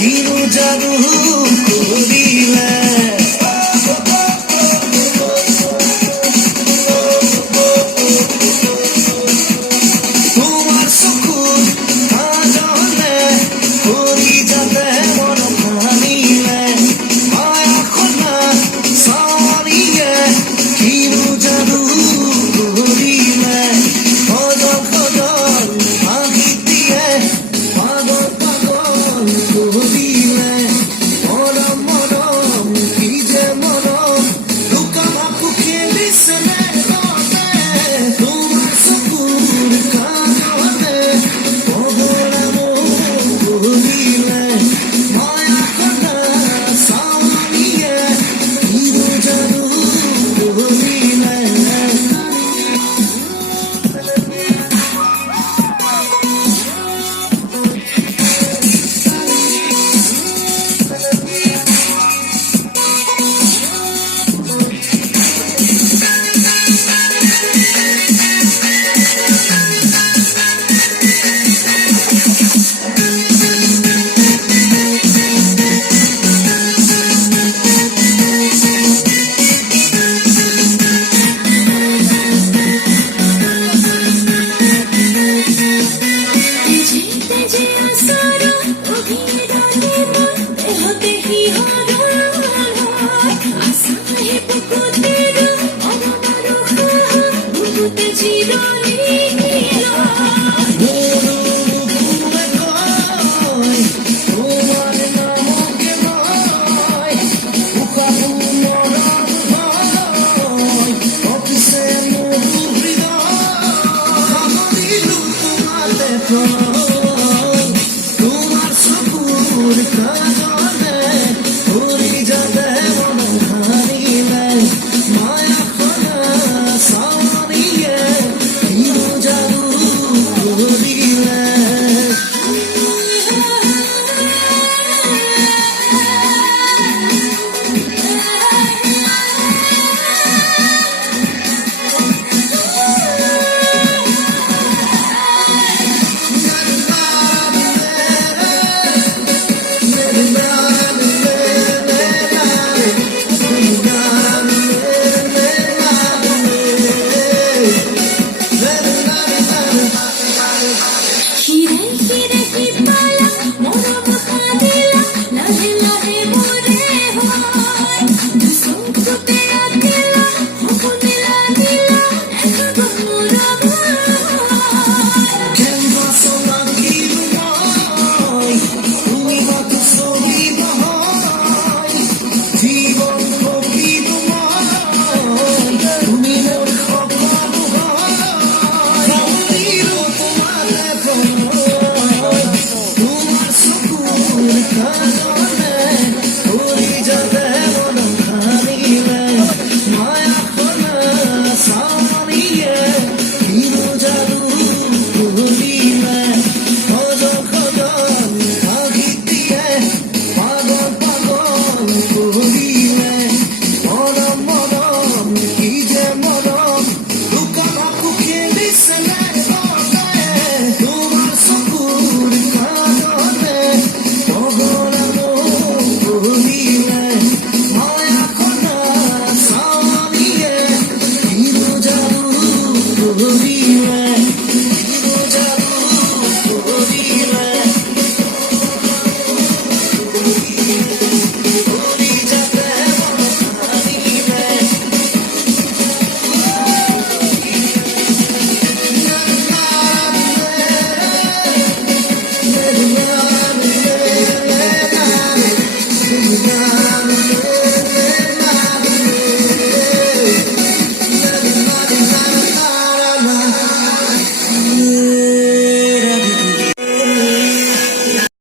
কিনো জাদু করিলে তোমার চকুৰ কাজলে কৰি যাতে মন ভাঙিলে মায়াখনা চাৱনিয়ে কিনো জাদু কৰিলে সজল সজল হাঁহি দিয়ে পাগল পাগল কৰিলে মৰম মৰম কি যে মৰম লুকা ভাকু খেলিছে নে গতে তোমাৰ চকুৰ কাজলে পগলা মন কৰিলে মায়াখনা চাৱনিয়ে কিনো জাদু কৰিলে তোমার চকুর কাজলে কৰি যাতে মন ভাঙিলে মায়াখনা চাৱনিয়ে কিনো জাদু কৰিলে Yeah.